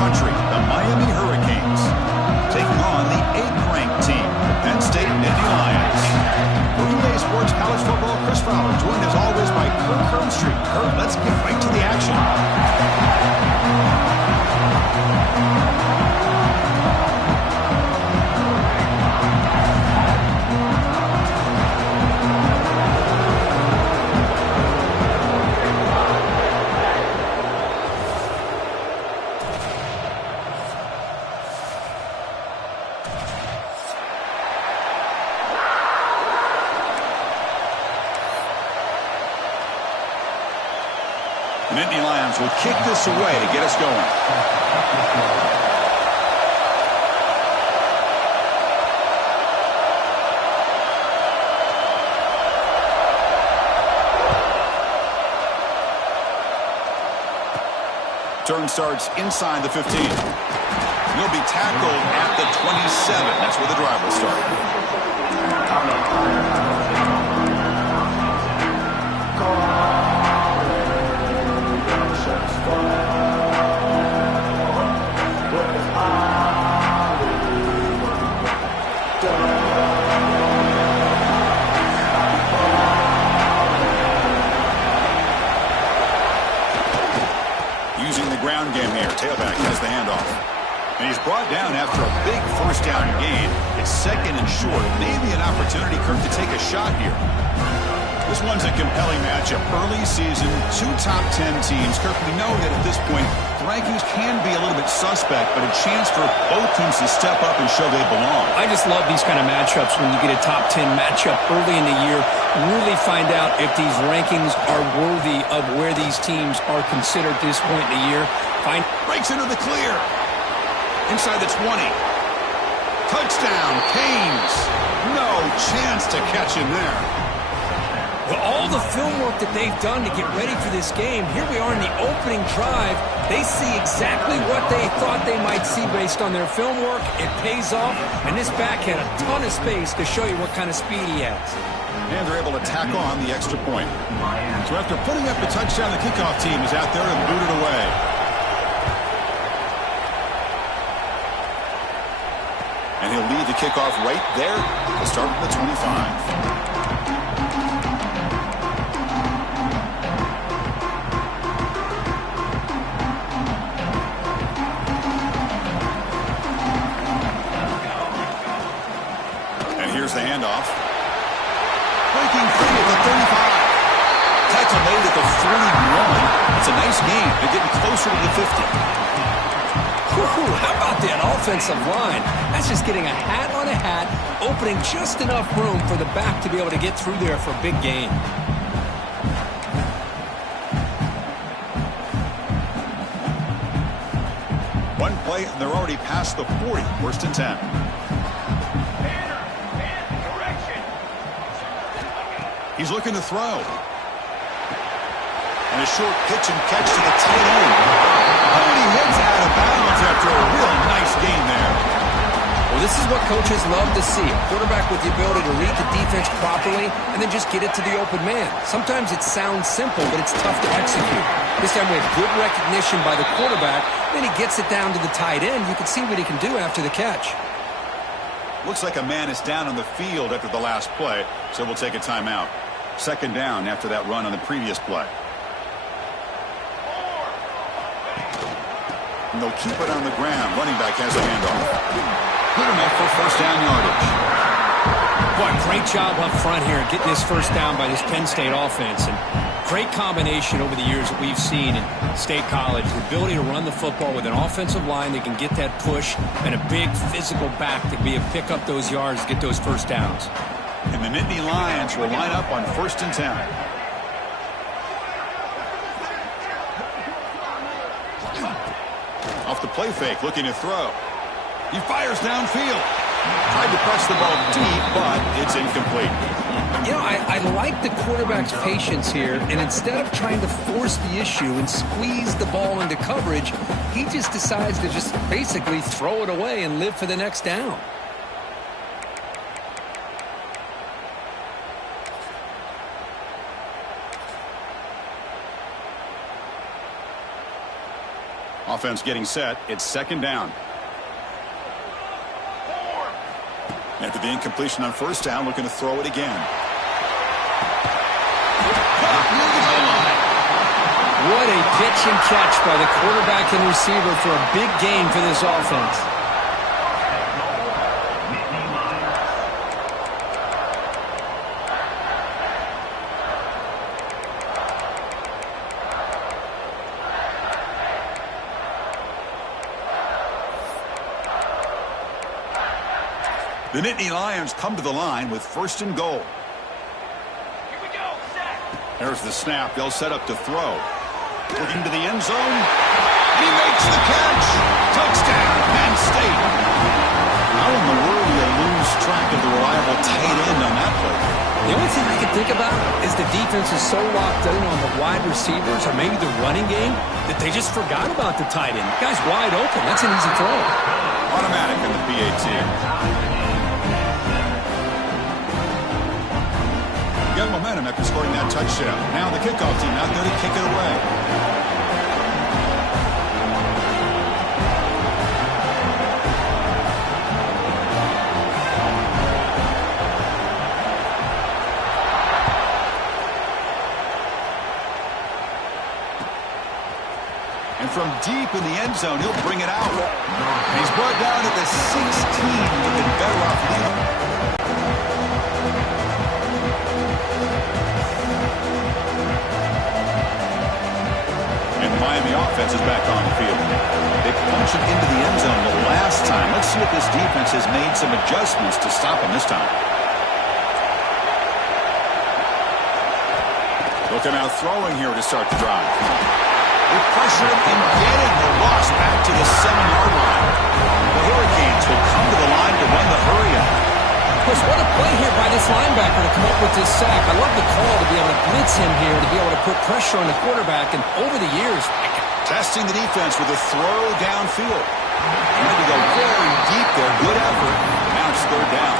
country, the Miami Hurricanes, taking on the 8th-ranked team, the Penn State Nittany Lions. For EA Sports College Football, Chris Fowler, joined as always by Kurt Herbstreit. Kurt, let's get right to the action. The Nittany Lions will kick this away to get us going. Turn starts inside the 15. He'll be tackled at the 27. That's where the drive will start. Using the ground game here. Tailback has the handoff. And he's brought down after a big first down gain. It's second and short. Maybe an opportunity, Kirk, to take a shot here. This one's a compelling matchup. Early season, 2 top 10 teams. Kirk, we know that at this point, the rankings can be a little bit suspect, but a chance for both teams to step up and show they belong. I just love these kind of matchups when you get a top 10 matchup early in the year. Really find out if these rankings are worthy of where these teams are considered at this point in the year. Breaks into the clear. Inside the 20. Touchdown, Canes. No chance to catch him there. Well, all the film work that they've done to get ready for this game, here we are in the opening drive. They see exactly what they thought they might see based on their film work. It pays off, and this back had a ton of space to show you what kind of speed he has. And they're able to tack on the extra point. So after putting up the touchdown, the kickoff team is out there to boot it away. And he'll lead the kickoff right there to start at the 25. Here's the handoff. Breaking free at the 35. Tackle made at the 41. It's a nice gain. They're getting closer to the 50. Whew, how about that offensive line? That's just getting a hat on a hat, opening just enough room for the back to be able to get through there for a big gain. One play, and they're already past the 40. First and 10. He's looking to throw. And a short pitch and catch to the tight end. And he heads out of bounds after a real nice gain there. Well, this is what coaches love to see. A quarterback with the ability to read the defense properly and then just get it to the open man. Sometimes it sounds simple, but it's tough to execute. This time we have good recognition by the quarterback. Then he gets it down to the tight end. You can see what he can do after the catch. Looks like a man is down on the field after the last play, so we'll take a timeout. Second down after that run on the previous play. And they'll keep it on the ground. Running back has a handoff. Good enough for first down yardage. Boy, great job up front here getting this first down by this Penn State offense. And great combination over the years that we've seen in State College. The ability to run the football with an offensive line that can get that push and a big physical back to be able to pick up those yards to get those first downs. And the Nittany Lions will line up on first and 10. Off the play fake, looking to throw. He fires downfield. Tried to press the ball deep, but it's incomplete. You know, I like the quarterback's patience here, and instead of trying to force the issue and squeeze the ball into coverage, he just decides to just basically throw it away and live for the next down. Offense getting set. It's second down. After the incompletion on first down, looking to throw it again. What a pitch and catch by the quarterback and receiver for a big gain for this offense. The Nittany Lions come to the line with first and goal. Here we go, set. There's the snap. They'll set up to throw. Looking to the end zone. And he makes the catch. Touchdown, Penn State. How in the world do you lose track of the reliable tight end on that play? The only thing I can think about is the defense is so locked in on the wide receivers or maybe the running game that they just forgot about the tight end. The guy's wide open. That's an easy throw. Automatic in the PAT. Got momentum after scoring that touchdown. Now the kickoff team out there to kick it away. And from deep in the end zone, he'll bring it out. And he's brought down at the 16. Looking better off leading. Miami offense is back on the field. They punch it into the end zone the last time. Let's see if this defense has made some adjustments to stop him this time. Looking out throwing here to start the drive. They pressure him and get it. The loss back to the 7-yard line. The Hurricanes will come to the line to run the hurry up. What a play here by this linebacker to come up with this sack. I love the call to be able to blitz him here, to be able to put pressure on the quarterback. And over the years, testing the defense with a throw downfield. Trying to go very deep there. Good effort. Now it's third down.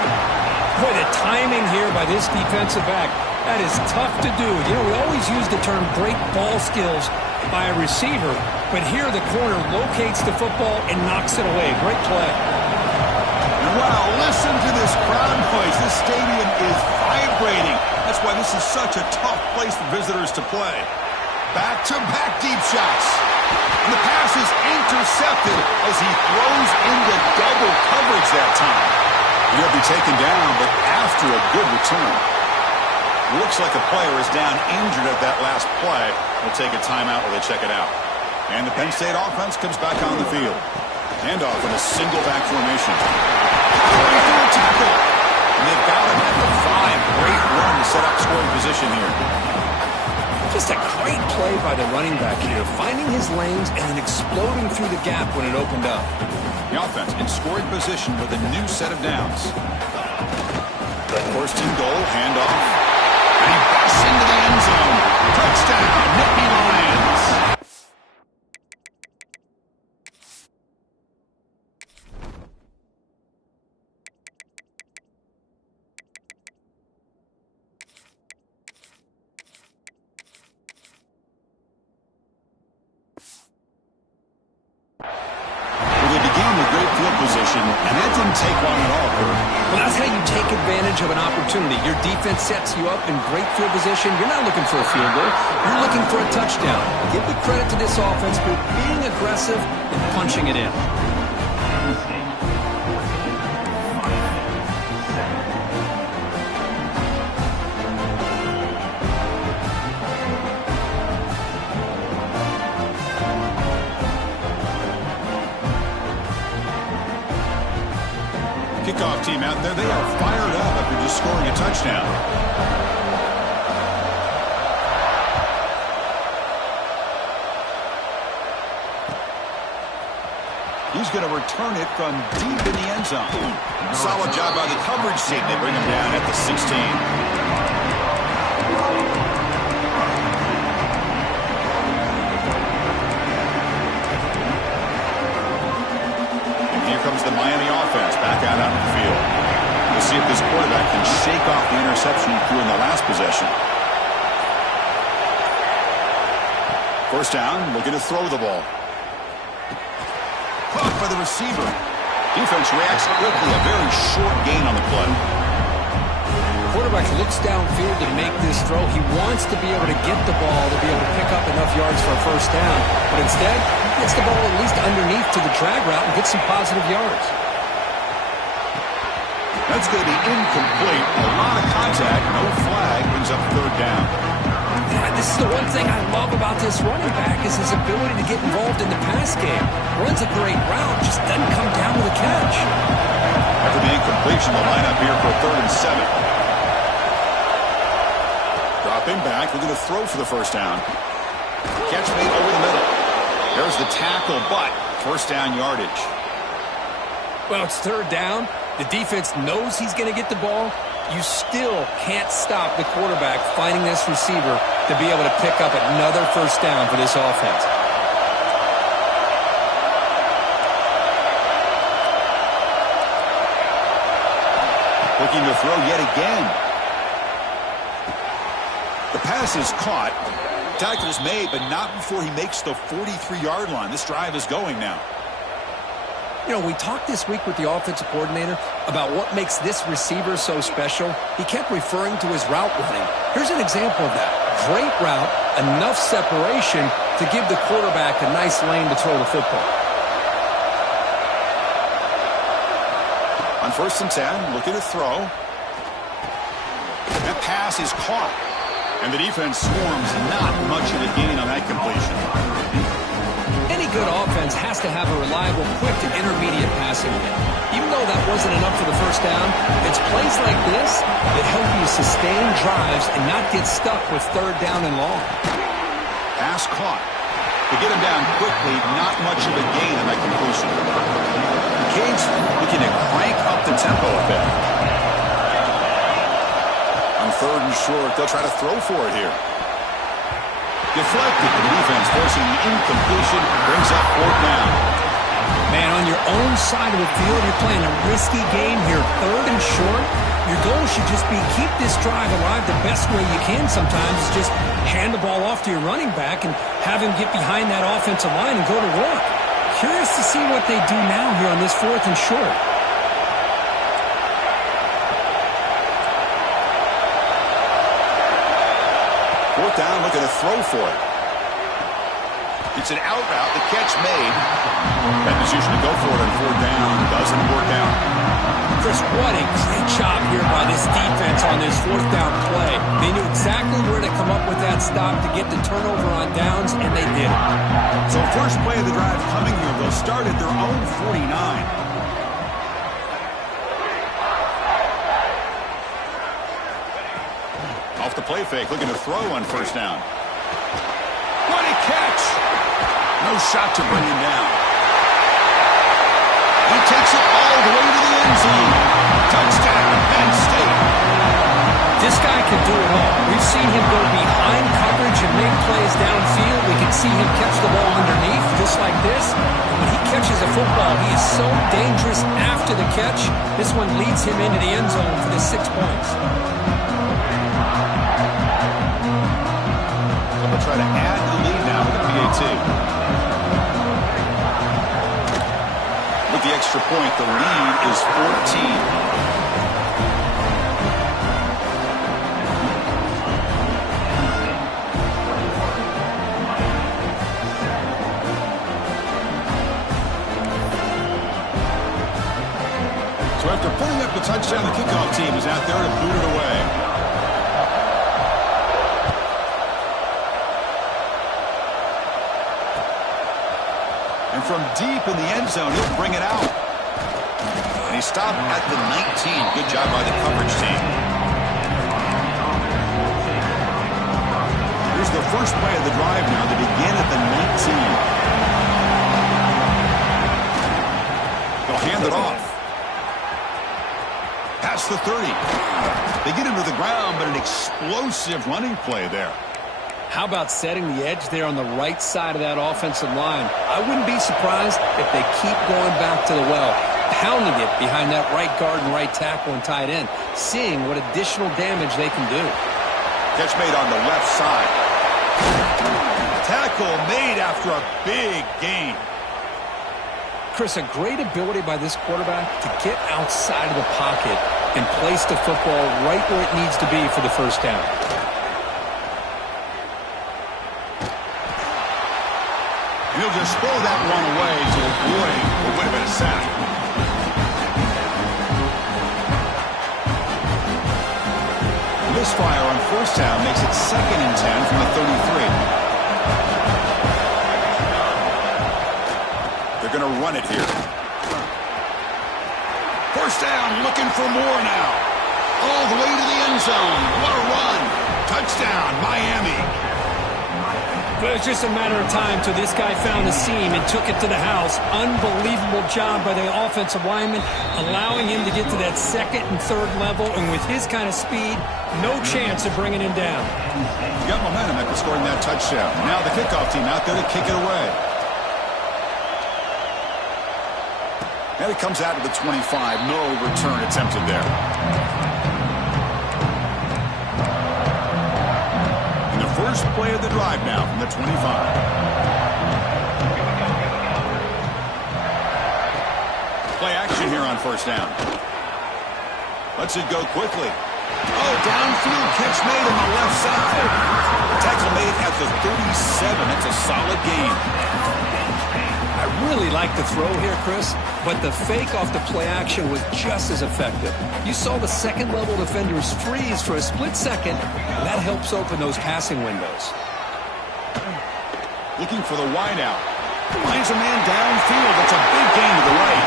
Boy, the timing here by this defensive back, that is tough to do. You know, we always use the term great ball skills by a receiver, but here the corner locates the football and knocks it away. Great play. Wow, listen to this crowd noise. This stadium is vibrating. That's why this is such a tough place for visitors to play. Back-to-back deep shots. And the pass is intercepted as he throws into double coverage that time. He'll be taken down, but after a good return. Looks like a player is down injured at that last play. We'll take a timeout while they check it out. And the Penn State offense comes back on the field. Handoff in a single back formation. Through a tackle. And they've got him at the 5. Great run to set up scoring position here. Just a great play by the running back here, finding his lanes and then exploding through the gap when it opened up. The offense in scoring position with a new set of downs. First and goal, handoff. And he busts into the end zone. Touchdown, Nittany Lions. Position, and that didn't take long at all. Well, that's how you take advantage of an opportunity. Your defense sets you up in great field position. You're not looking for a field goal. You're looking for a touchdown. Give the credit to this offense for being aggressive and punching it in. Kickoff team out there, they are fired up after just scoring a touchdown. He's going to return it from deep in the end zone. Solid job by the coverage team. They bring him down at the 16. Comes the Miami offense back out on the field. We'll see if this quarterback can shake off the interception he threw in the last possession. First down, looking to throw the ball. by the receiver. Defense reacts quickly. A very short gain on the play. Quarterback looks downfield to make this throw. He wants to be able to get the ball to be able to pick up enough yards for a first down. But instead, he gets the ball at least underneath to the drag route and gets some positive yards. That's going to be incomplete. A lot of contact. No flag. Brings up third down. Yeah, this is the one thing I love about this running back is his ability to get involved in the pass game. Runs a great route, just doesn't come down with a catch. After the incompletion, the lineup here for 3rd and 7. Dropping back, looking to throw for the first down. Catch made over the middle. There's the tackle, but first down yardage. Well, it's 3rd down. The defense knows he's going to get the ball. You still can't stop the quarterback finding this receiver to be able to pick up another first down for this offense. Looking to throw yet again. The pass is caught. Tackle's made, but not before he makes the 43-yard line. This drive is going now. You know, we talked this week with the offensive coordinator about what makes this receiver so special. He kept referring to his route running. Here's an example of that. Great route, enough separation to give the quarterback a nice lane to throw the football. On 1st and 10, looking to throw. That pass is caught. And the defense swarms not much of a gain on that completion. Any good offense has to have a reliable, quick to intermediate passing game. Even though that wasn't enough for the first down, it's plays like this that help you sustain drives and not get stuck with 3rd down and long. Pass caught. To get him down quickly, not much of a gain on that completion. Canes looking to crank up the tempo a bit. On 3rd and short, they'll try to throw for it here. Deflected. The defense forcing the incompletion. Brings up 4th down. Man, on your own side of the field, you're playing a risky game here. 3rd and short. Your goal should just be keep this drive alive the best way you can sometimes. Is just hand the ball off to your running back and have him get behind that offensive line and go to work. Curious to see what they do now here on this 4th and short. Fourth down, looking to throw for it. It's an out route. The catch made. That decision to go for it on 4th down doesn't work out. Chris, what a great job here by this defense on this 4th down play. They knew exactly where to come up with that stop to get the turnover on downs, and they did it. So first play of the drive coming here. They'll start at their own 49. Off the play fake, looking to throw on 1st down. What a catch! No shot to bring him down. He takes it all the way to the end zone. Touchdown, Penn State. This guy can do it all. We've seen him go behind coverage and make plays downfield. We can see him catch the ball underneath, just like this. When he catches a football, he is so dangerous after the catch. This one leads him into the end zone for the 6 points. They'll try to add to the lead now with the PAT. With the extra point, the lead is 14. So after putting up the touchdown, the kickoff team is out there to boot it away. And from deep in the end zone, he'll bring it out. And he stopped at the 19. Good job by the coverage team. Here's the first play of the drive now. They begin at the 19. They'll hand it off. Past the 30. They get him to the ground, but an explosive running play there. How about setting the edge there on the right side of that offensive line? I wouldn't be surprised if they keep going back to the well, pounding it behind that right guard and right tackle and tight end, seeing what additional damage they can do. Catch made on the left side. Tackle made after a big gain. Chris, a great ability by this quarterback to get outside of the pocket and place the football right where it needs to be for the first down. And he'll just throw that one away to avoid what would have been a sack. Misfire on first down makes it 2nd and 10 from the 33. They're going to run it here. First down, looking for more now. All the way to the end zone. What a run. Touchdown, Miami. Well, it was just a matter of time till this guy found a seam and took it to the house. Unbelievable job by the offensive lineman, allowing him to get to that 2nd and 3rd level, and with his kind of speed, no chance of bringing him down. He got momentum after scoring that touchdown. Now the kickoff team out there to kick it away. And it comes out to the 25. No return attempted there. And the first play of the drive now from the 25. Play action here on first down. Lets it go quickly. Oh, downfield catch made on the left side. Tackle made at the 37. That's a solid gain. I really like the throw here, Chris, but the fake off the play action was just as effective. You saw the second-level defenders freeze for a split second, and that helps open those passing windows. Looking for the wideout. Finds a man downfield. That's a big gain to the right.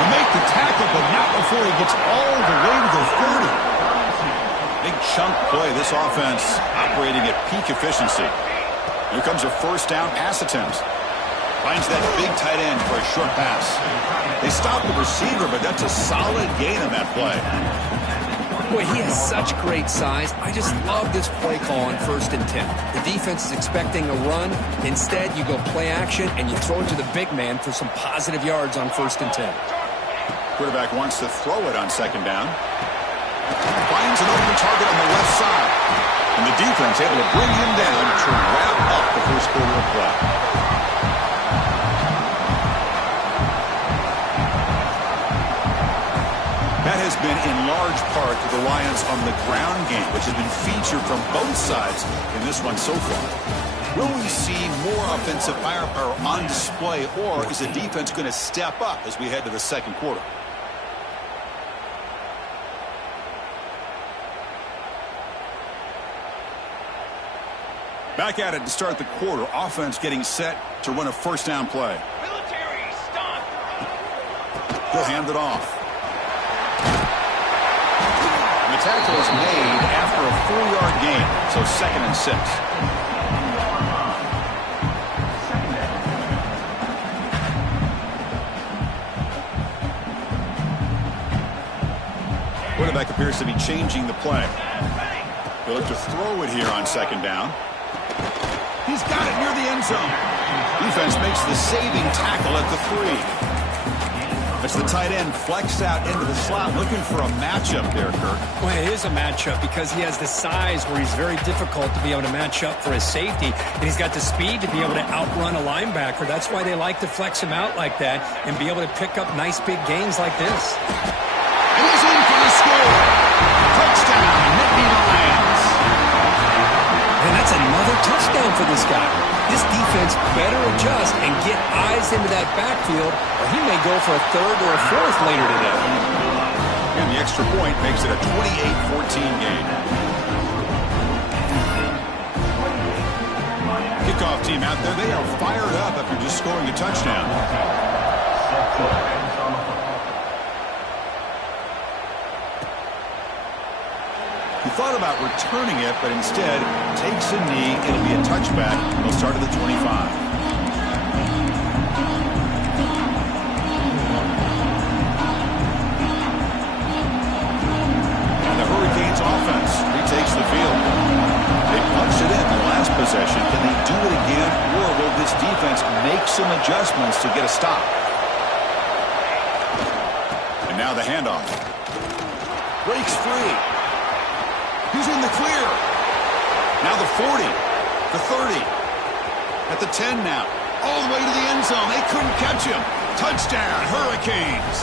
You make the tackle, but not before he gets all the way to the 30. Big chunk play. This offense operating at peak efficiency. Here comes a first down pass attempt. Finds that big tight end for a short pass. They stop the receiver, but that's a solid gain on that play. Boy, he has such great size. I just love this play call on 1st and 10. The defense is expecting a run. Instead, you go play action, and you throw it to the big man for some positive yards on 1st and 10. Quarterback wants to throw it on 2nd down. Finds an open target on the left side. And the defense able to bring him down to wrap up the first quarter of play. That has been in large part to the Lions on the ground game, which has been featured from both sides in this one so far. Will we see more offensive firepower on display, or is the defense going to step up as we head to the second quarter? Back at it to start the quarter. Offense getting set to run a first down play. Military, stop. He'll hand it off. And the tackle is made after a 4-yard gain, so 2nd and 6. Quarterback appears to be changing the play. He'll look to throw it here on 2nd down. He's got it near the end zone. Defense makes the saving tackle at the 3. As the tight end flexed out into the slot, looking for a matchup there, Kirk. Well, it is a matchup because he has the size where he's very difficult to be able to match up for his safety, and he's got the speed to be able to outrun a linebacker. That's why they like to flex him out like that and be able to pick up nice big gains like this. And he's in for the score. Touchdown, Nittany Lions. And that's another touchdown for this guy. This defense better adjust and get eyes into that backfield, or he may go for a 3rd or a 4th later today. And the extra point makes it a 28-14 game. Kickoff team out there, they are fired up after just scoring a touchdown. He thought about returning it, but instead takes a knee. It'll be a touchback. He'll start at the 25. And the Hurricanes offense retakes the field. They punched it in the last possession. Can they do it again, or will this defense make some adjustments to get a stop? And now the handoff. Breaks free. He's in the clear. Now the 40, the 30, at the 10 now. All the way to the end zone. They couldn't catch him. Touchdown, Hurricanes.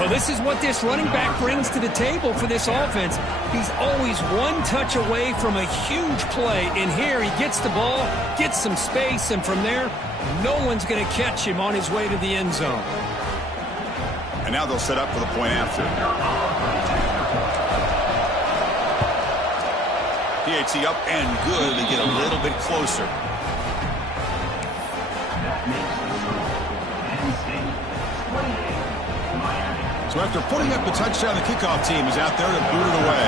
Well, this is what this running back brings to the table for this offense. He's always one touch away from a huge play. And here he gets the ball, gets some space, and from there, no one's going to catch him on his way to the end zone. And now they'll set up for the point after. PAT up and good. They get a little bit closer. So after putting up the touchdown, the kickoff team is out there to boot it away.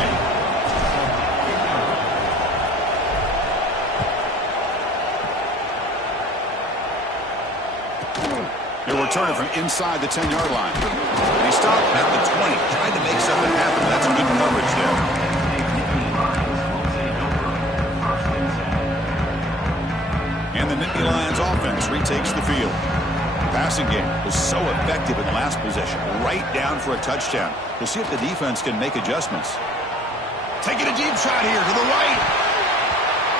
He'll return it from inside the 10-yard line. And he stopped at the 20, trying to make something happen. That's a good coverage there. And the Nittany Lions offense retakes the field. The passing game was so effective in the last possession, right down for a touchdown. We'll see if the defense can make adjustments. Taking a deep shot here to the right.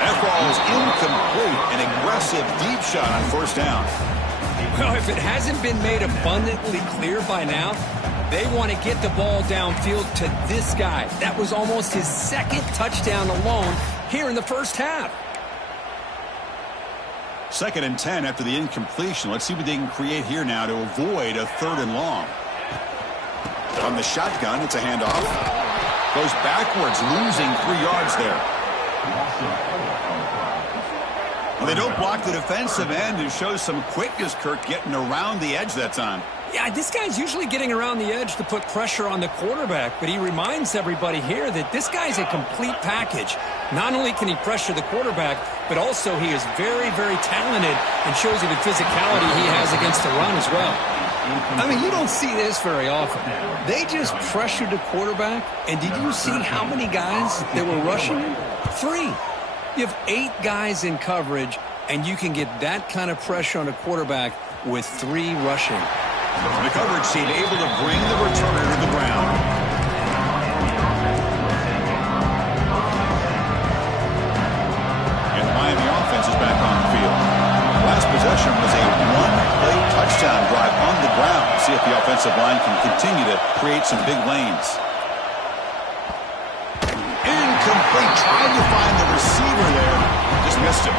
That ball is incomplete. An aggressive deep shot on first down. Well, if it hasn't been made abundantly clear by now, they want to get the ball downfield to this guy. That was almost his second touchdown alone here in the first half. 2nd and 10 after the incompletion. Let's see what they can create here now to avoid a 3rd and long. On the shotgun, it's a handoff. Goes backwards, losing 3 yards there. Well, they don't block the defensive end. It shows some quickness, Kirk, getting around the edge that time. Yeah, this guy's usually getting around the edge to put pressure on the quarterback, but he reminds everybody here that this guy's a complete package. Not only can he pressure the quarterback, but also he is very, very talented and shows you the physicality he has against the run as well. I mean, you don't see this very often. They just pressured the quarterback, and did you see how many guys that were rushing him? 3. You have 8 guys in coverage, and you can get that kind of pressure on a quarterback with 3 rushing. The coverage team able to bring the returner to the ground. And the Miami offense is back on the field. Last possession was a one-play touchdown drive on the ground. See if the offensive line can continue to create some big lanes. Incomplete. Tried to find the receiver there. Just missed him.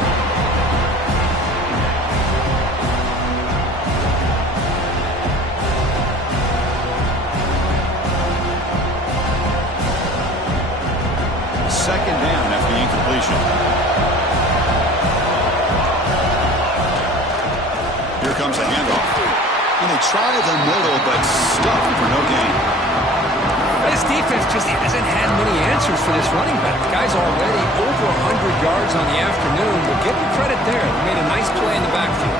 Second down after the incompletion. Here comes a handoff. And they try the middle, but stuffed for no gain. This defense just hasn't had many answers for this running back. Guy's already over 100 yards on the afternoon. We'll give him credit there. He made a nice play in the backfield.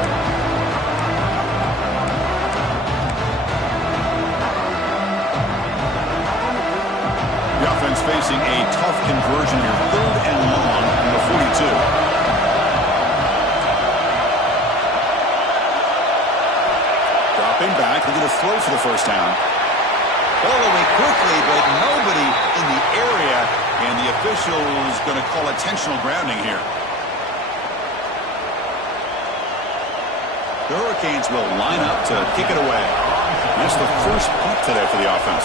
The offense facing a tough conversion here. 3rd and long from the 42. Dropping back. They're going to throw for the first down. Ball away quickly, but nobody in the area. And the official is going to call intentional grounding here. The Hurricanes will line up to kick it away. And that's the first punt today for the offense.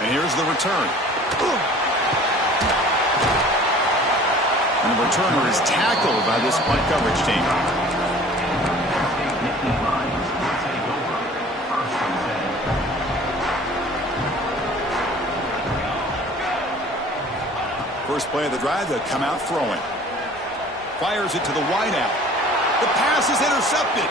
And here's the return. And the returner is tackled by this punt coverage team. First play of the drive, they'll come out throwing. Fires it to the wideout. The pass is intercepted.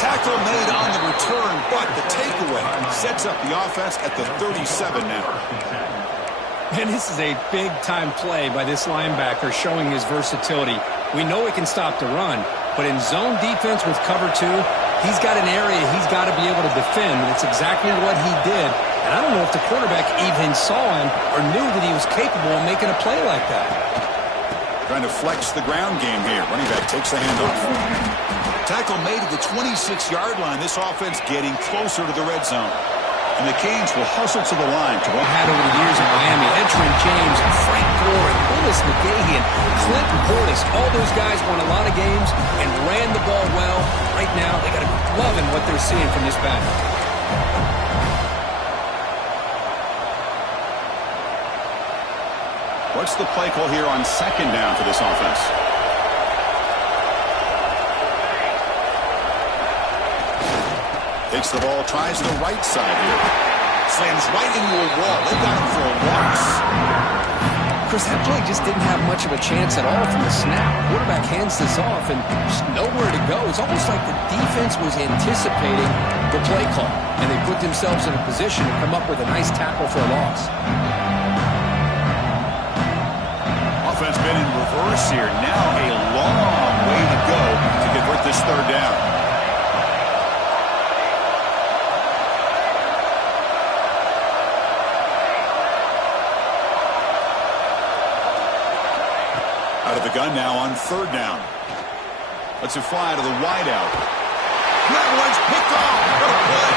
Tackle made on the return, but the takeaway sets up the offense at the 37 now. And this is a big-time play by this linebacker showing his versatility. We know he can stop the run, but in zone defense with cover 2, he's got an area he's got to be able to defend, and it's exactly what he did. And I don't know if the quarterback even saw him or knew that he was capable of making a play like that. Trying to flex the ground game here. Running back takes the handoff. Tackle made at the 26-yard line. This offense getting closer to the red zone. And the Canes will hustle to the line. Had over the years in Miami, entering James, and Frank Gore, and Willis McGahee, and Clinton Portis. All those guys won a lot of games and ran the ball well. Right now, they got to be loving what they're seeing from this back. What's the play call here on second down for this offense? Takes the ball, tries the right side here. Slams right into a wall. They got him for a loss. Chris, that play just didn't have much of a chance at all from the snap. Quarterback hands this off and just nowhere to go. It's almost like the defense was anticipating the play call, and they put themselves in a position to come up with a nice tackle for a loss. Offense been in reverse here. Now a long way to go to convert this third down. Out of the gun now on third down. Lets it fly to the wideout. That one's picked off. What a play.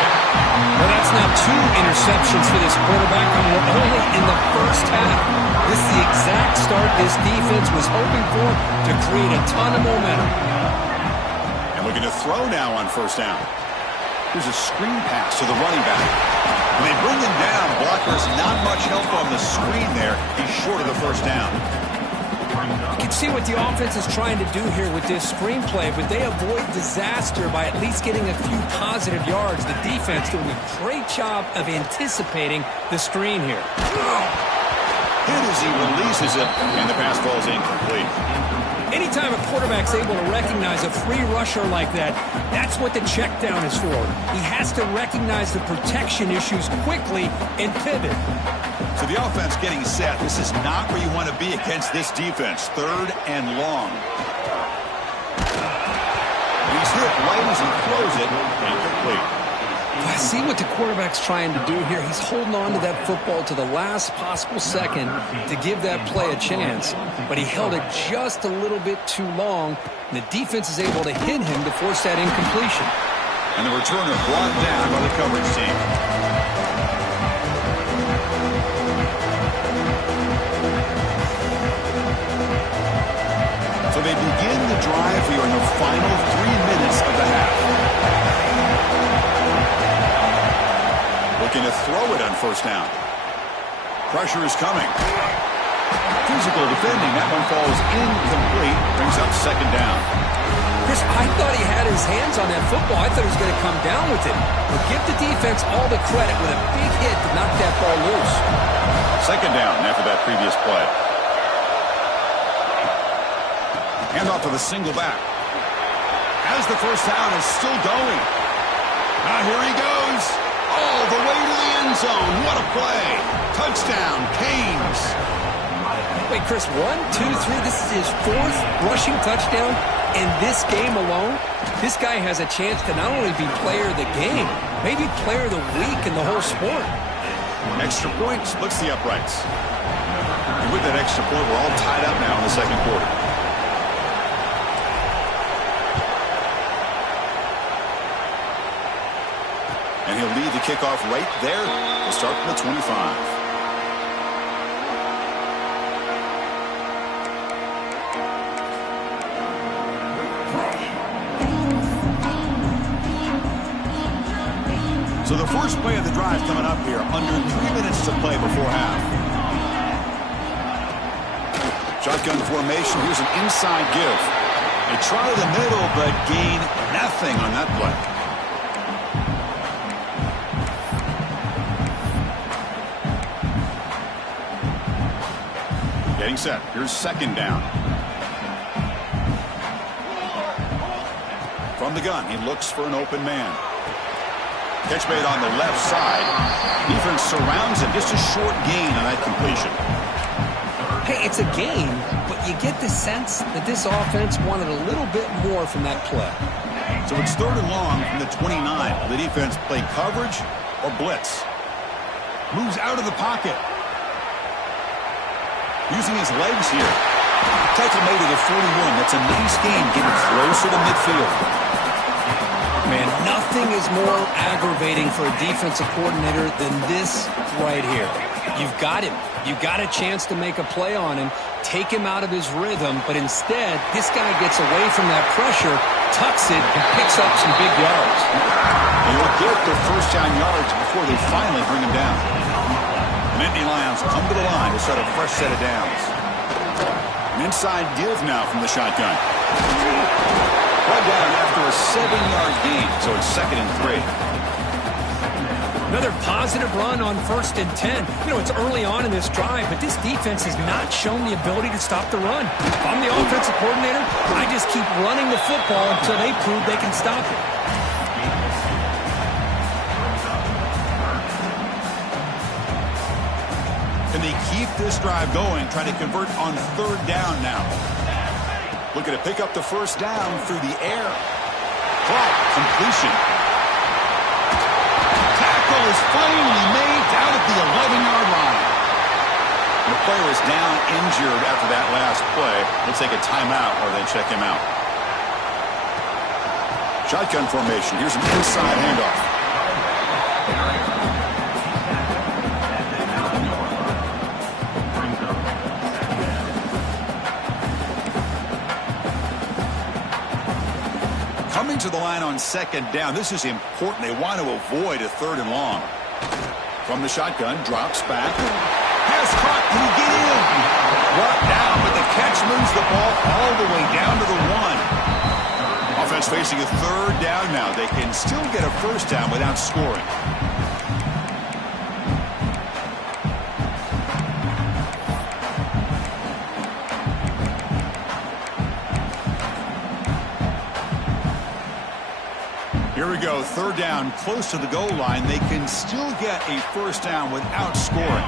Well, that's now 2 interceptions for this quarterback, and we're only in the first half. This is the exact start this defense was hoping for to create a ton of momentum. And looking to throw now on first down. Here's a screen pass to the running back. When they bring him down, blocker's not much help on the screen there. He's short of the first down. You can see what the offense is trying to do here with this screenplay, but they avoid disaster by at least getting a few positive yards. The defense doing a great job of anticipating the screen here. Hit as he releases it, and the pass falls incomplete. Anytime a quarterback's able to recognize a free rusher like that, that's what the check down is for. He has to recognize the protection issues quickly and pivot. So the offense getting set. This is not where you want to be against this defense. Third and long. He's hit right as he throws it. Incomplete. I see what the quarterback's trying to do here. He's holding on to that football to the last possible second to give that play a chance. But he held it just a little bit too long, and the defense is able to hit him to force that incompletion. And the returner brought down by the coverage team. So they begin the drive here in the final 3 minutes of the half. Looking to throw it on first down. Pressure is coming. Physical defending. That one falls incomplete. Brings up second down. Chris, I thought he had his hands on that football. I thought he was going to come down with it. But give the defense all the credit with a big hit to knock that ball loose. Second down after that previous play. Handoff to the single back. As the first down is still going. Now here he goes. All the way to the end zone. What a play. Touchdown, Canes. Wait, Chris, 1, 2, 3. This is his 4th rushing touchdown in this game alone. This guy has a chance to not only be player of the game, maybe player of the week in the whole sport. Extra point splits the uprights. And with that extra point, we're all tied up now in the second quarter. And he'll lead the kickoff right there. We'll start from the 25. So the first play of the drive coming up here. Under 3 minutes to play before half. Shotgun formation. Here's an inside give. They try the middle, but gain nothing on that play. Getting set. Here's second down. From the gun, he looks for an open man. Catch made on the left side. Defense surrounds him. Just a short gain on that completion. Hey, it's a gain, but you get the sense that this offense wanted a little bit more from that play. So it's third and long from the 29. The defense play coverage or blitz. Moves out of the pocket. Using his legs here. Tackle made to the 41. That's a nice gain, getting closer to midfield. Man, nothing is more aggravating for a defensive coordinator than this right here. You've got him. You've got a chance to make a play on him, take him out of his rhythm, but instead, this guy gets away from that pressure, tucks it, and picks up some big yards. He'll get their first down yards before they finally bring him down. The Nittany Lions come to the line to set a fresh set of downs. An inside give now from the shotgun. Brought down after a 7-yard gain, so it's 2nd and 3. Another positive run on 1st and 10. You know, it's early on in this drive, but this defense has not shown the ability to stop the run. If I'm the offensive coordinator, I just keep running the football until they prove they can stop it. Can they keep this drive going, trying to convert on 3rd down now? Looking to pick up the first down through the air. Caught. Completion. Tackle is finally made down at the 11-yard line. The player is down injured after that last play. They'll take a timeout or they check him out. Shotgun formation. Here's an inside handoff. Coming to the line on 2nd down. This is important. They want to avoid a 3rd and long. From the shotgun, drops back. Has caught. Can he get in? Brought down, but the catch moves the ball all the way down to the 1. Offense facing a 3rd down now. They can still get a first down without scoring. Here we go, 3rd down, close to the goal line. They can still get a first down without scoring.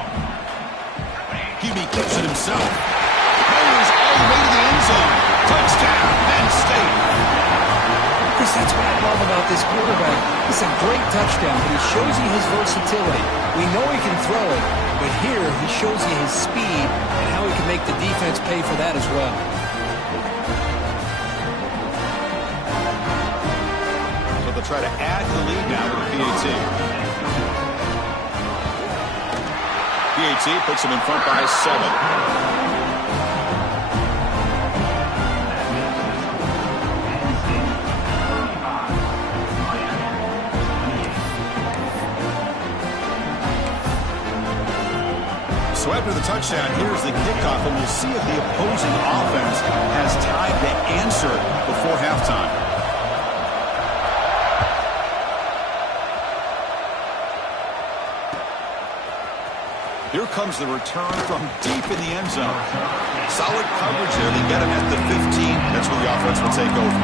QB keeps it himself. Goes all the way to the end zone. Touchdown, Penn State. Chris, that's what I love about this quarterback. It's a great touchdown, but he shows you his versatility. We know he can throw it, but here he shows you his speed and how he can make the defense pay for that as well. Try to add the lead now with the PAT. PAT puts them in front by 7. So after the touchdown, here's the kickoff, and we'll see if the opposing offense has time to answer before halftime. Here comes the return from deep in the end zone. Solid coverage there. They get him at the 15. That's where the offense will take over.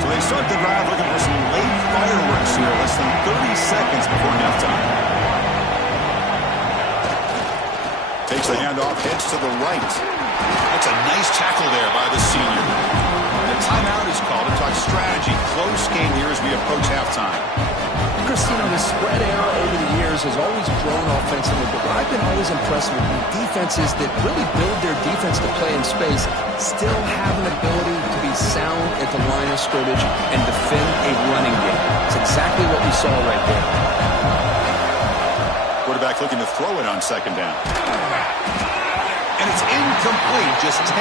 So they start the drive looking for some late fireworks here. Less than 30 seconds before halftime. Takes the handoff, heads to the right. That's a nice tackle there by the senior. The timeout is called to talk strategy. Close game here as we approach halftime. Christina, the spread era over the years has always grown offensively, but what I've been always impressed with defenses that really build their defense to play in space still have an ability to be sound at the line of scrimmage and defend a running game. It's exactly what we saw right there. Quarterback looking to throw it on 2nd down. And it's incomplete. Just 10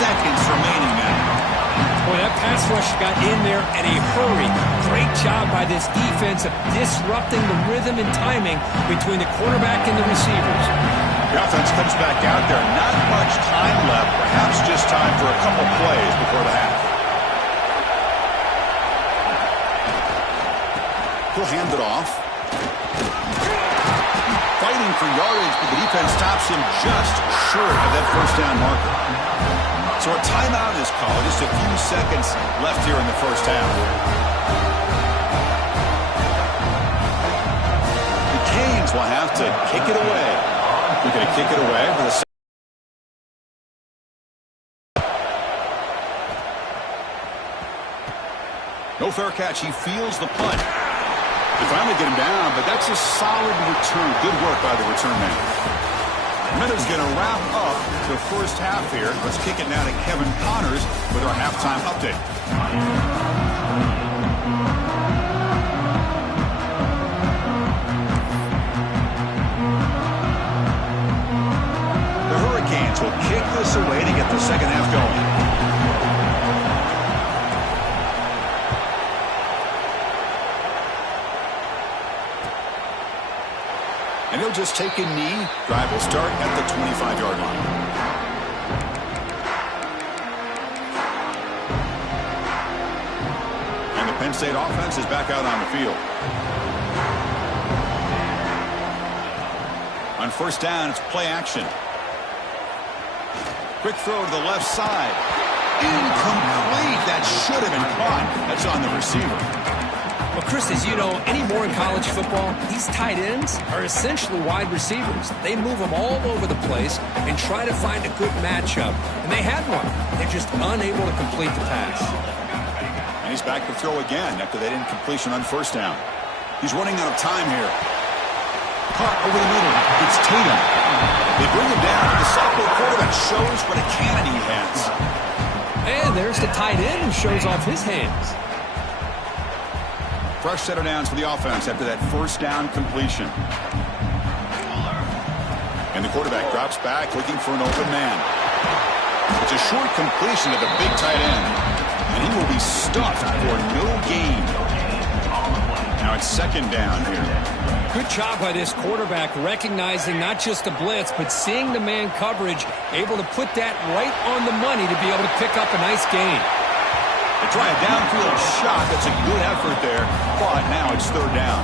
seconds remaining now. Boy, that pass rush got in there in a hurry. Great job by this defense of disrupting the rhythm and timing between the quarterback and the receivers. The offense comes back out there. Not much time left. Perhaps just time for a couple plays before the half. He'll hand it off. Fighting for yardage, but the defense stops him just short of that first down marker. So a timeout is called. Just a few seconds left here in the first half. The Canes will have to kick it away. They're going to kick it away for the no fair catch. He feels the punt. They finally get him down, but that's a solid return. Good work by the return man. Minute's going to wrap up the first half here. Let's kick it now to Kevin Connors with our halftime update. The Hurricanes will kick this away to get the second half going. And he'll just take a knee. Drive will start at the 25-yard line. And the Penn State offense is back out on the field. On first down, it's play action. Quick throw to the left side. Incomplete. That should have been caught. That's on the receiver. Well, Chris, as you know, anymore in college football, these tight ends are essentially wide receivers. They move them all over the place and try to find a good matchup. And they had one. They're just unable to complete the pass. And he's back to throw again after that incompletion on first down. He's running out of time here. Caught over the middle. It's Tatum. They bring him down. The sophomore quarterback shows what a cannon he has. And there's the tight end who shows off his hands. Fresh set of downs for the offense after that first down completion. And the quarterback drops back looking for an open man. It's a short completion to the big tight end. And he will be stuffed for no gain. Now it's second down here. Good job by this quarterback recognizing not just the blitz, but seeing the man coverage, able to put that right on the money to be able to pick up a nice gain. They try a downfield shot. That's a good effort there. But now it's third down.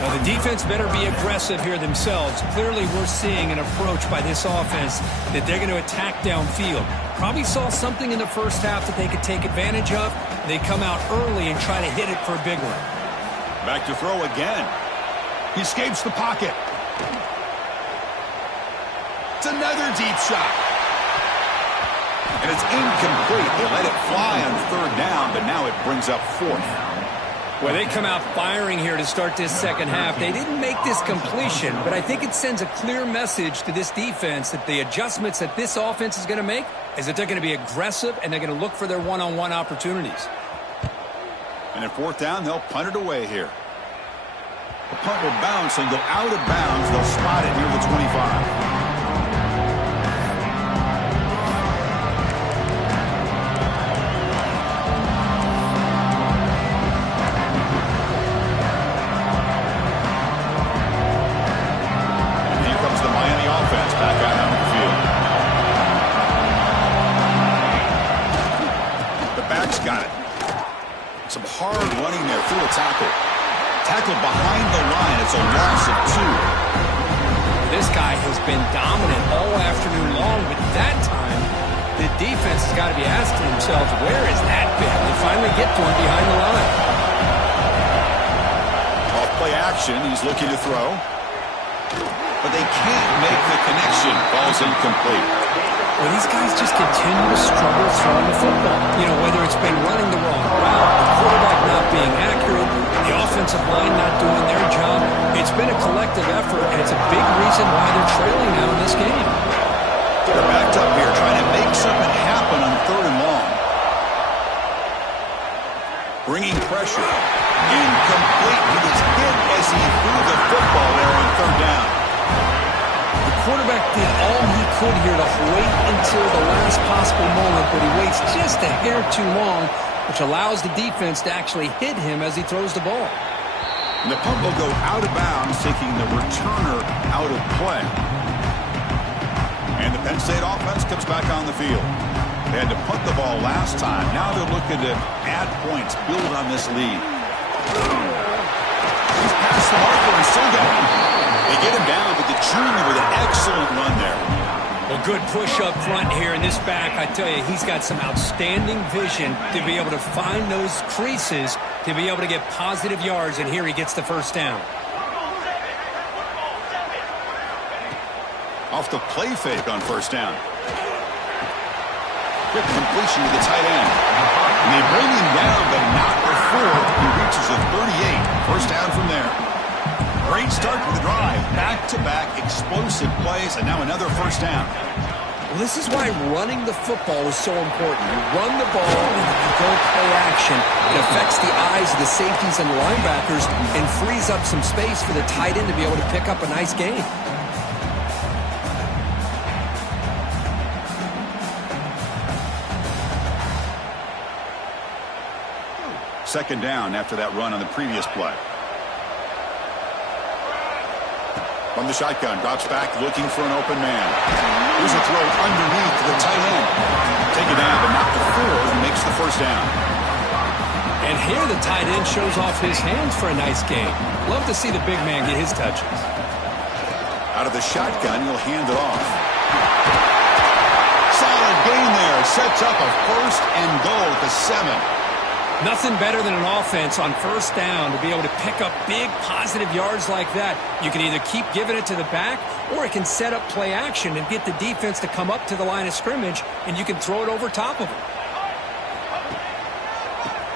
Now the defense better be aggressive here themselves. Clearly we're seeing an approach by this offense that they're going to attack downfield. Probably saw something in the first half that they could take advantage of. They come out early and try to hit it for a big one. Back to throw again. He escapes the pocket. It's another deep shot. And it's incomplete. They let it fly on third down, but now it brings up fourth. Well, they come out firing here to start this second half. They didn't make this completion, but I think it sends a clear message to this defense that the adjustments that this offense is going to make is that they're going to be aggressive and they're going to look for their one-on-one opportunities. And at fourth down, they'll punt it away here. The punt will bounce and go out of bounds. They'll spot it near the 25. Back out on the field. The back's got it. Some hard running there through a tackle. Tackle behind the line. It's a loss of 2. This guy has been dominant all afternoon long, but that time the defense has got to be asking themselves, where is that been? They finally get to him behind the line. Off play action. He's looking to throw. But they can't make the connection. Ball's incomplete. Well, these guys just continue to struggle throwing the football. You know, whether it's been running the wrong route, the quarterback not being accurate, the offensive line not doing their job. It's been a collective effort, and it's a big reason why they're trailing now in this game. They're backed up here trying to make something happen on third and long. Bringing pressure. Incomplete. He was hit as he threw the football there on third down. Quarterback did all he could here to wait until the last possible moment, but he waits just a hair too long, which allows the defense to actually hit him as he throws the ball. And the punt will go out of bounds, taking the returner out of play. And the Penn State offense comes back on the field. They had to punt the ball last time. Now they're looking to add points, build on this lead. He's past the marker and still got him. They get him down, but the junior with an excellent run there. Well, good push up front here in this back. I tell you, he's got some outstanding vision to be able to find those creases, to be able to get positive yards, and here he gets the first down. Off the play fake on first down. Quick completion to the tight end. And they bring him down, but not before he reaches the 38. First down from explosive plays, and now another first down. Well, this is why running the football is so important. You run the ball and you go play action. It affects the eyes of the safeties and the linebackers and frees up some space for the tight end to be able to pick up a nice gain. Second down after that run on the previous play. From the shotgun, drops back, looking for an open man. Here's a throw underneath the tight end. Take it down, but not before he makes the first down. And here the tight end shows off his hands for a nice gain. Love to see the big man get his touches. Out of the shotgun, he'll hand it off. Solid gain there. Sets up a first and goal at the 7. Nothing better than an offense on first down to be able to pick up big positive yards like that. You can either keep giving it to the back, or it can set up play action and get the defense to come up to the line of scrimmage, and you can throw it over top of them.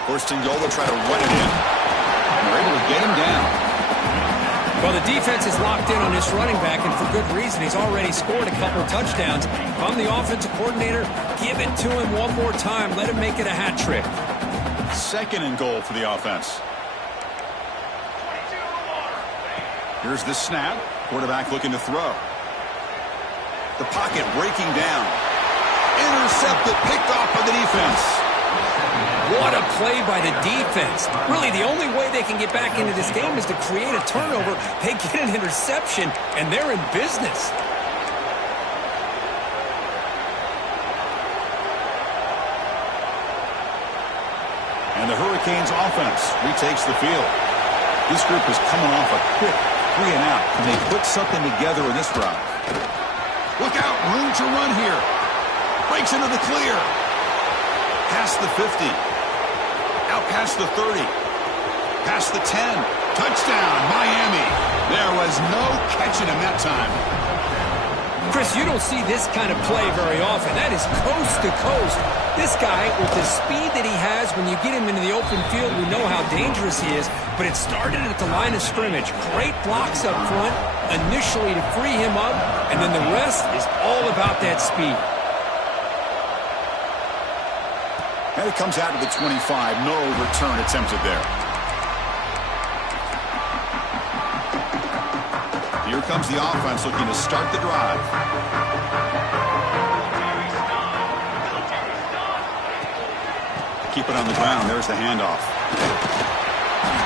First and goal, they'll try to run it in. And they're able to get him down. Well, the defense is locked in on this running back, and for good reason. He's already scored a couple of touchdowns. If I'm the offensive coordinator, give it to him one more time. Let him make it a hat trick. Second and goal for the offense. Here's the snap. Quarterback looking to throw. The pocket breaking down. Intercepted, picked off by the defense. What a play by the defense. Really, the only way they can get back into this game is to create a turnover. They get an interception, and they're in business. And the Hurricanes offense retakes the field. This group is coming off a quick 3 and out. Can they put something together in this drive? Look out, room to run here. Breaks into the clear. Past the 50. Out past the 30. Past the 10. Touchdown, Miami. There was no catching him that time. Chris, you don't see this kind of play very often. That is coast to coast. This guy, with the speed that he has, when you get him into the open field, we know how dangerous he is, but it started at the line of scrimmage. Great blocks up front, initially to free him up, and then the rest is all about that speed. And it comes out to the 25. No return attempted there. Here comes the offense looking to start the drive. Keep it on the ground. There's the handoff.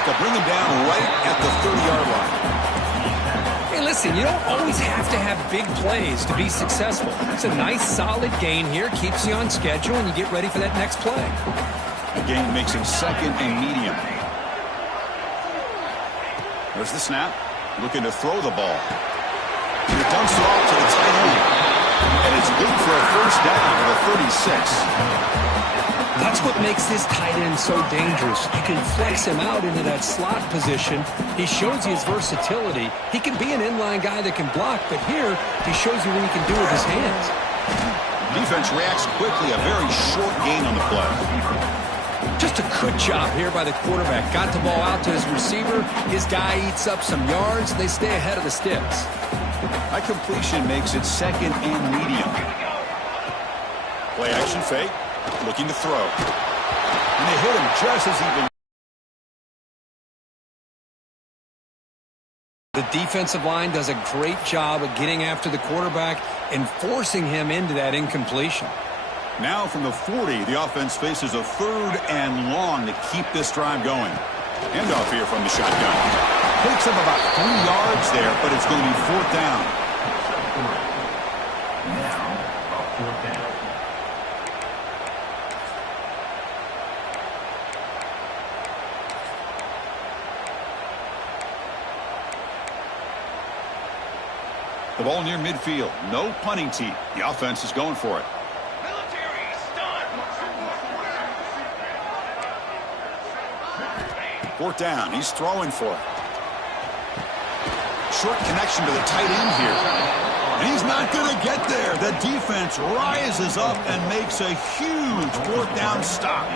They'll bring him down right at the 30-yard line. Hey, listen, you don't always have to have big plays to be successful. It's a nice, solid gain here. Keeps you on schedule, and you get ready for that next play. The gain makes him second and medium. There's the snap. Looking to throw the ball. He dumps it off to the tight end. And it's good for a first down at the 36. That's what makes this tight end so dangerous. You can flex him out into that slot position. He shows you his versatility. He can be an inline guy that can block, but here he shows you what he can do with his hands. Defense reacts quickly. A very short gain on the play. Just a good job here by the quarterback. Got the ball out to his receiver. His guy eats up some yards. They stay ahead of the sticks. That completion makes it second and medium. Play action fake. Looking to throw. And they hit him just as he... The defensive line does a great job of getting after the quarterback and forcing him into that incompletion. Now from the 40, the offense faces a third and long to keep this drive going. Handoff here from the shotgun. Takes up about 3 yards there, but it's going to be fourth down. The ball near midfield. No punting tee. The offense is going for it. Fourth down. He's throwing for it. Short connection to the tight end here. And he's not going to get there. The defense rises up and makes a huge fourth down stop.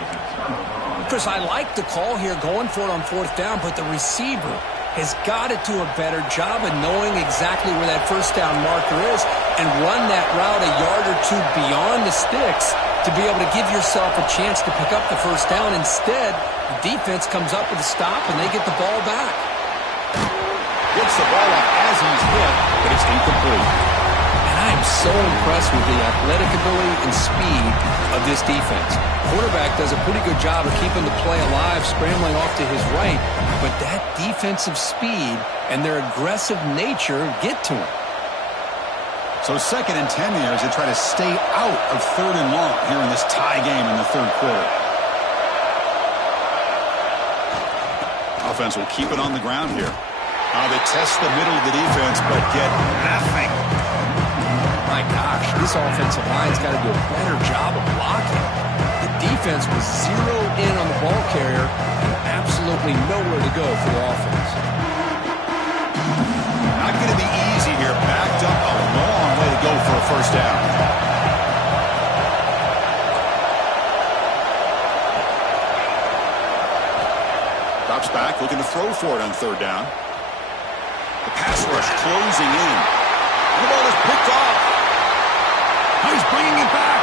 Chris, I like the call here going for it on fourth down, but the receiver has got to do a better job of knowing exactly where that first down marker is and run that route a yard or two beyond the sticks to be able to give yourself a chance to pick up the first down. Instead, the defense comes up with a stop and they get the ball back. Gets the ball up as he's hit, but it's incomplete. And I am so impressed with the athletic ability and speed of this defense. Quarterback does a pretty good job of keeping the play alive, scrambling off to his right, but that defensive speed and their aggressive nature get to him. So 2nd and 10 here as they try to stay out of 3rd and long here in this tie game in the 3rd quarter. Offense will keep it on the ground here. They test the middle of the defense, but get nothing. My gosh, this offensive line's got to do a better job of blocking. The defense was zeroed in on the ball carrier and absolutely nowhere to go for the offense. Not going to be easy here. Backed up a long way to go for a first down. Drops back, looking to throw for it on 3rd down. The pass rush closing in. And the ball is picked off. Now he's bringing it back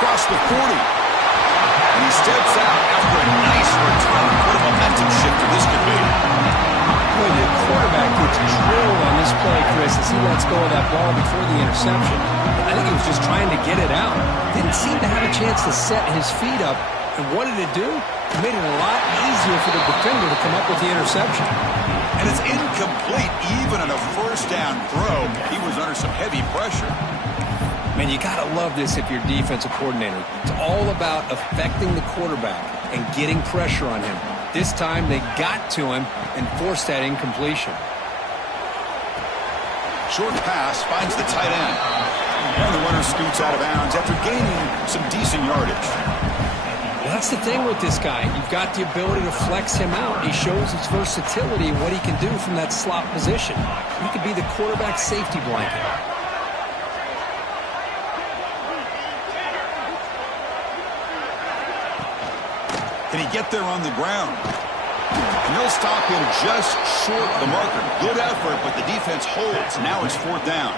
across the 40. And he steps out after a nice return. What a momentum shifter this could be. Well, your quarterback gets drilled on this play, Chris, as he lets go of that ball before the interception. I think he was just trying to get it out. Didn't seem to have a chance to set his feet up. And what did it do? It made it a lot easier for the defender to come up with the interception. And it's incomplete even on a first down throw. He was under some heavy pressure. Man, you got to love this if you're defensive coordinator. It's all about affecting the quarterback and getting pressure on him. This time they got to him and forced that incompletion. Short pass finds the tight end. And the runner scoots out of bounds after gaining some decent yardage. Well, that's the thing with this guy. You've got the ability to flex him out. He shows his versatility and what he can do from that slot position. He could be the quarterback safety blanket. Can he get there on the ground? And they'll stop him just short of the marker. Good effort, but the defense holds. Now it's 4th down.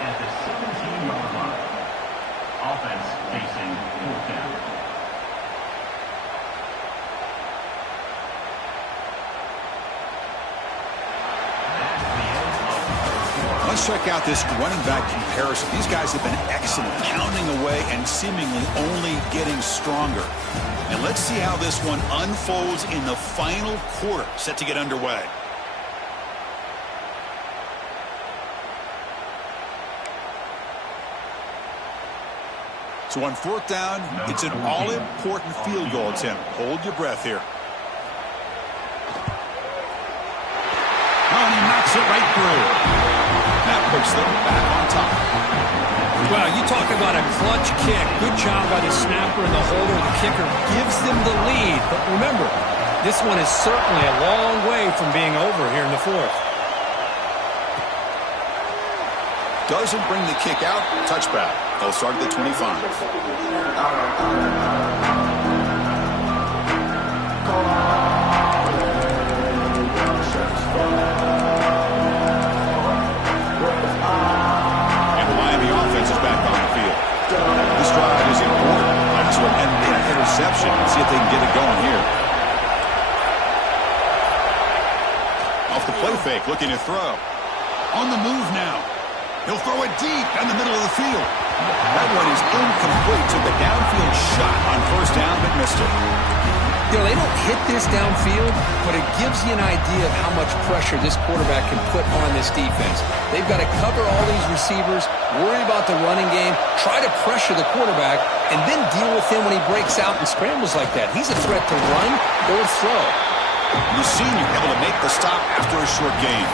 Offense facing 4th down. Let's check out this running back comparison. These guys have been excellent, pounding away and seemingly only getting stronger. And let's see how this one unfolds in the final quarter, set to get underway. So on 4th down, it's an all-important field goal attempt. Hold your breath here. Oh, and he knocks it right through. That puts them back on top. Well, you talk about a clutch kick. Good job by the snapper and the holder. The kicker gives them the lead. But remember, this one is certainly a long way from being over here in the 4th. Doesn't bring the kick out. Touchback. They'll start at the 25. This drive is important. That's what ended in an interception. Let's see if they can get it going here. Off the play fake, looking to throw. On the move now. He'll throw it deep down the middle of the field. That one is incomplete. Took a downfield shot on 1st down, but missed it. You know, they don't hit this downfield, but it gives you an idea of how much pressure this quarterback can put on this defense. They've got to cover all these receivers, worry about the running game, try to pressure the quarterback, and then deal with him when he breaks out and scrambles like that. He's a threat to run or throw. The senior able to make the stop after a short gain.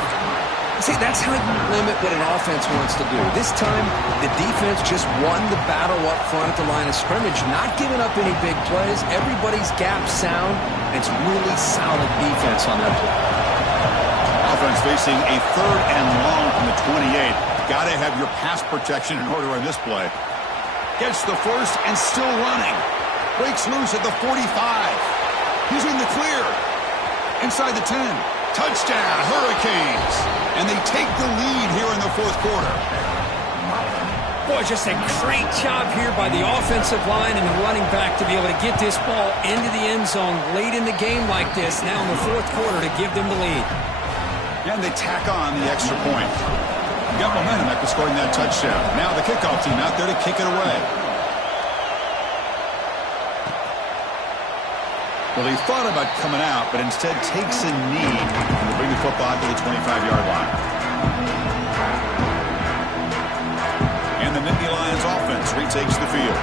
See, that's how you limit what an offense wants to do. This time, the defense just won the battle up front at the line of scrimmage, not giving up any big plays. Everybody's gap sound, and it's really solid defense on that play. Offense facing a 3rd and long from the 28. Got to have your pass protection in order on this play. Gets the first and still running. Breaks loose at the 45. He's in the clear. Inside the 10. Touchdown, Hurricanes. And they take the lead here in the fourth quarter. Boy, just a great job here by the offensive line and the running back to be able to get this ball into the end zone late in the game like this, now in the fourth quarter, to give them the lead. And they tack on the extra point. Got momentum after scoring that touchdown. Now the kickoff team out there to kick it away. Well, he thought about coming out, but instead takes a knee to bring the football to the 25-yard line. And the Nittany Lions offense retakes the field.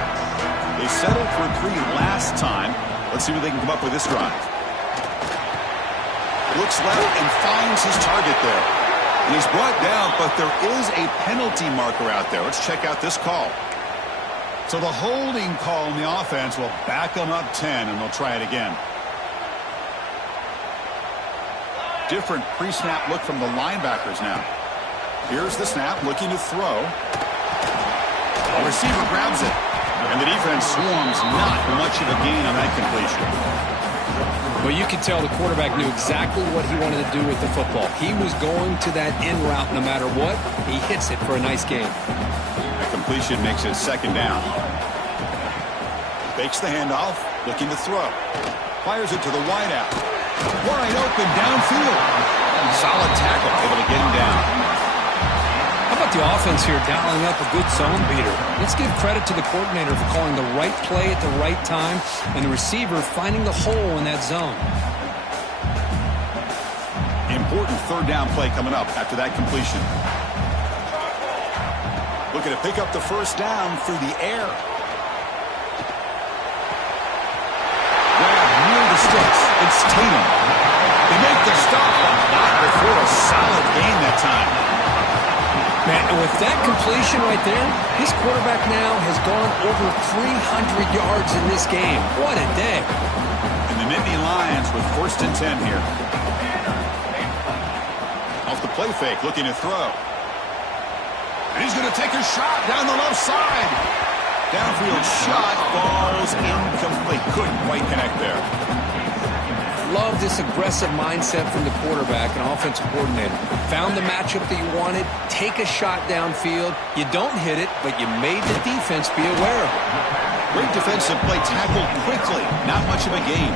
They settled for 3 last time. Let's see what they can come up with this drive. Looks left and finds his target there. And he's brought down, but there is a penalty marker out there. Let's check out this call. So the holding call on the offense will back them up 10, and they'll try it again. Different pre-snap look from the linebackers now. Here's the snap, looking to throw. The receiver grabs it, and the defense swarms. Not much of a gain on that completion. Well, you can tell the quarterback knew exactly what he wanted to do with the football. He was going to that in route no matter what. He hits it for a nice gain. The completion makes it second down. Fakes the handoff, looking to throw. Fires it to the wideout. Wide open downfield. Solid tackle, able to get him down. How about the offense here dialing up a good zone beater? Let's give credit to the coordinator for calling the right play at the right time and the receiver finding the hole in that zone. Important third down play coming up after that completion. Looking to pick up the first down through the air. Grab near the sticks. It's Tatum. They make the stop, but not before a solid gain that time. Man, and with that completion right there, this quarterback now has gone over 300 yards in this game. What a day. And the Nittany Lions with 1st and 10 here. Off the play fake, looking to throw. And he's going to take a shot down the left side. Downfield shot falls incomplete. Couldn't quite connect there. Love this aggressive mindset from the quarterback and offensive coordinator. Found the matchup that you wanted. Take a shot downfield. You don't hit it, but you made the defense be aware of it. Great defensive play, tackled quickly. Not much of a gain.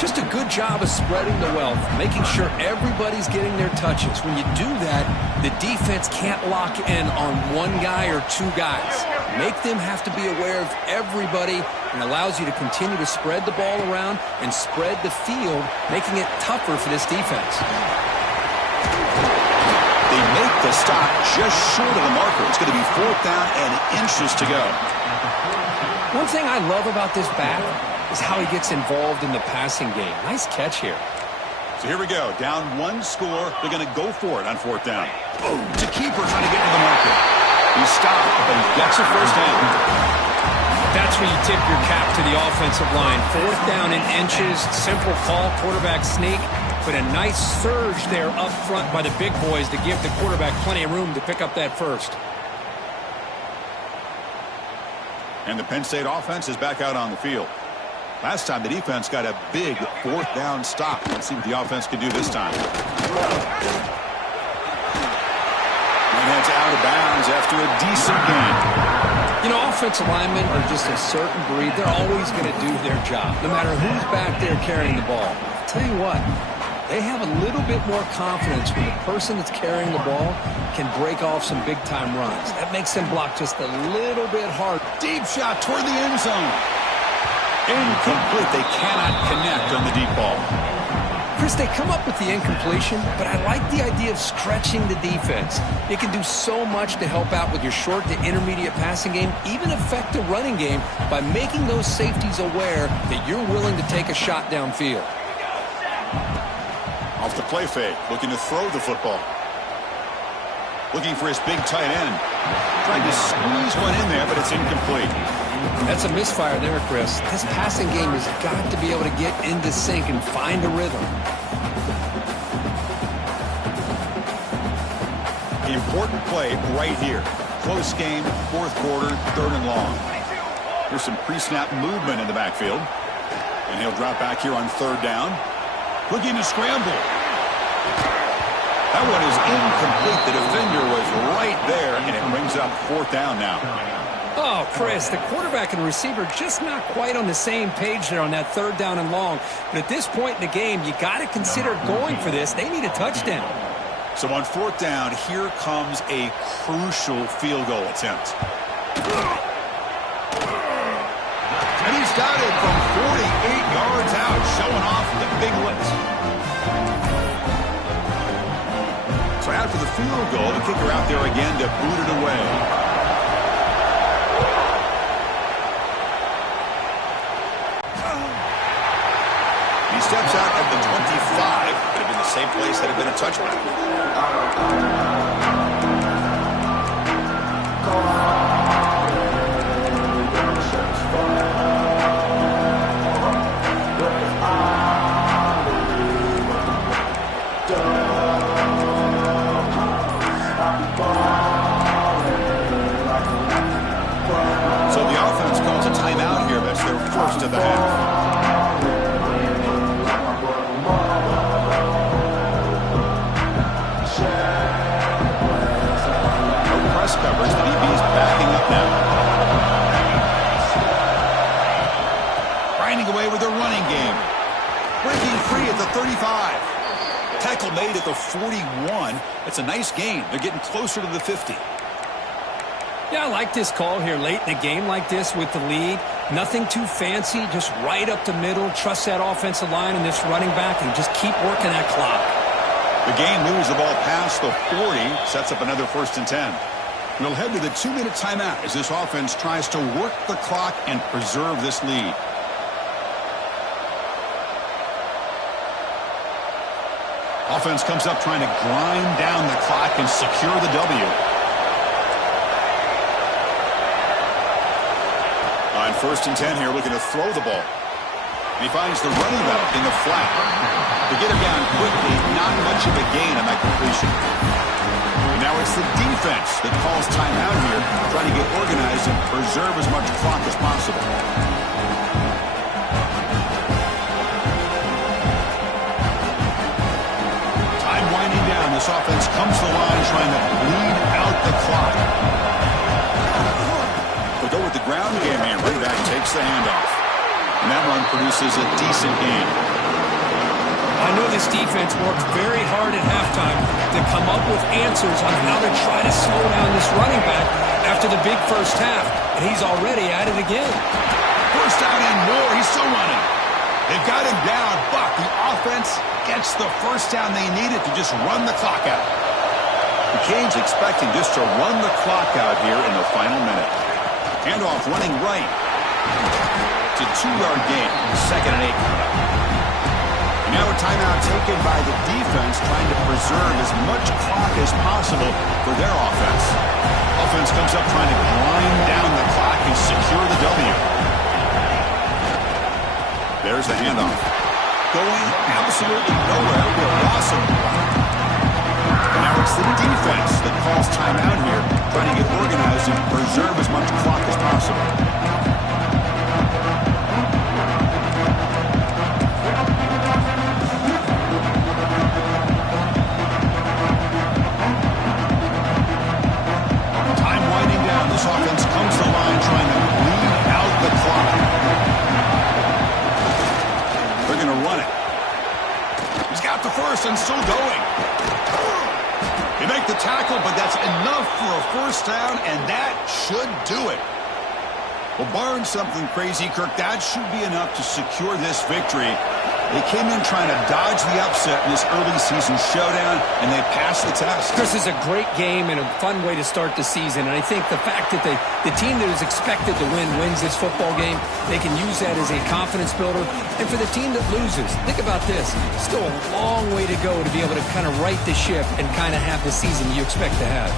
Just a good job of spreading the wealth, making sure everybody's getting their touches. When you do that, the defense can't lock in on one guy or 2 guys. Make them have to be aware of everybody, and allows you to continue to spread the ball around and spread the field, making it tougher for this defense. They make the stop just short of the marker. It's going to be 4th down and inches to go. One thing I love about this back is how he gets involved in the passing game. Nice catch here. So here we go. Down 1 score. They're going to go for it on 4th down. Oh, it's a keeper trying to get to the marker. He stopped, but he gets a first down. That's where you tip your cap to the offensive line. 4th down in inches. Simple call, quarterback sneak. But a nice surge there up front by the big boys to give the quarterback plenty of room to pick up that first. And the Penn State offense is back out on the field. Last time the defense got a big 4th down stop. Let's see what the offense can do this time. And that's out of bounds after a decent game. You know, offensive linemen are just a certain breed. They're always going to do their job, no matter who's back there carrying the ball. I'll tell you what, they have a little bit more confidence when the person that's carrying the ball can break off some big-time runs. That makes them block just a little bit hard. Deep shot toward the end zone. Incomplete. They cannot connect on the deep ball. Chris, they come up with the incompletion, but I like the idea of stretching the defense. It can do so much to help out with your short to intermediate passing game, even affect the running game by making those safeties aware that you're willing to take a shot downfield. Off the play fake, looking to throw the football. Looking for his big tight end. Trying to squeeze one in there, but it's incomplete. That's a misfire there, Chris. This passing game has got to be able to get into sync and find a rhythm. Important play right here. Close game, 4th quarter, 3rd and long. There's some pre-snap movement in the backfield. And he'll drop back here on 3rd down. Looking to scramble. That one is incomplete. The defender was right there, and it brings up 4th down now. Oh, Chris, the quarterback and receiver just not quite on the same page there on that 3rd down and long. But at this point in the game, you got to consider going for this. They need a touchdown. So on 4th down, here comes a crucial field goal attempt. And he's got it from 48 yards out, showing off the big lift. So after the field goal, the kicker out there again to boot it away. He steps out at the 25. Could have been the same place had it been a touchback. So the offense calls a timeout here. That's their first of the half. Coverage. The DB's backing up now. Grinding away with their running game. Breaking free at the 35. Tackle made at the 41. That's a nice gain. They're getting closer to the 50. Yeah, I like this call here late in the game like this with the lead. Nothing too fancy, just right up the middle. Trust that offensive line and this running back and just keep working that clock. The game moves the ball past the 40. Sets up another 1st and 10. We'll head to the 2-minute timeout as this offense tries to work the clock and preserve this lead. Offense comes up trying to grind down the clock and secure the W. On 1st and 10 here, looking to throw the ball. And he finds the running back in the flat. To get him down quickly, not much of a gain on that completion. Now it's the defense that calls timeout here, trying to get organized and preserve as much clock as possible. Time winding down. This offense comes to the line trying to bleed out the clock. They'll go with the ground game here. Running back takes the handoff. And that run produces a decent gain. I know this defense worked very hard at halftime to come up with answers on how to try to slow down this running back after the big first half, and he's already at it again. First down and more. He's still running. They've got him down, but the offense gets the first down they needed to just run the clock out. The Canes expecting just to run the clock out here in the final minute. Handoff running right. It's a 2-yard gain. 2nd and 8. Now a timeout taken by the defense trying to preserve as much clock as possible for their offense. Offense comes up trying to grind down the clock and secure the W. There's the handoff. Going absolutely nowhere with a loss of the clock. Now it's the defense that calls timeout here, trying to get organized and preserve as much clock as possible. This offense comes to the line trying to bleed out the clock. They're going to run it. He's got the first and still going. They make the tackle, but that's enough for a first down, and that should do it. Well, barring something crazy, Kirk, that should be enough to secure this victory. They came in trying to dodge the upset in this early season showdown, and they passed the test. This is a great game and a fun way to start the season. And I think the fact that the team that is expected to win wins this football game, they can use that as a confidence builder. And for the team that loses, think about this. Still a long way to go to be able to kind of right the ship and kind of have the season you expect to have.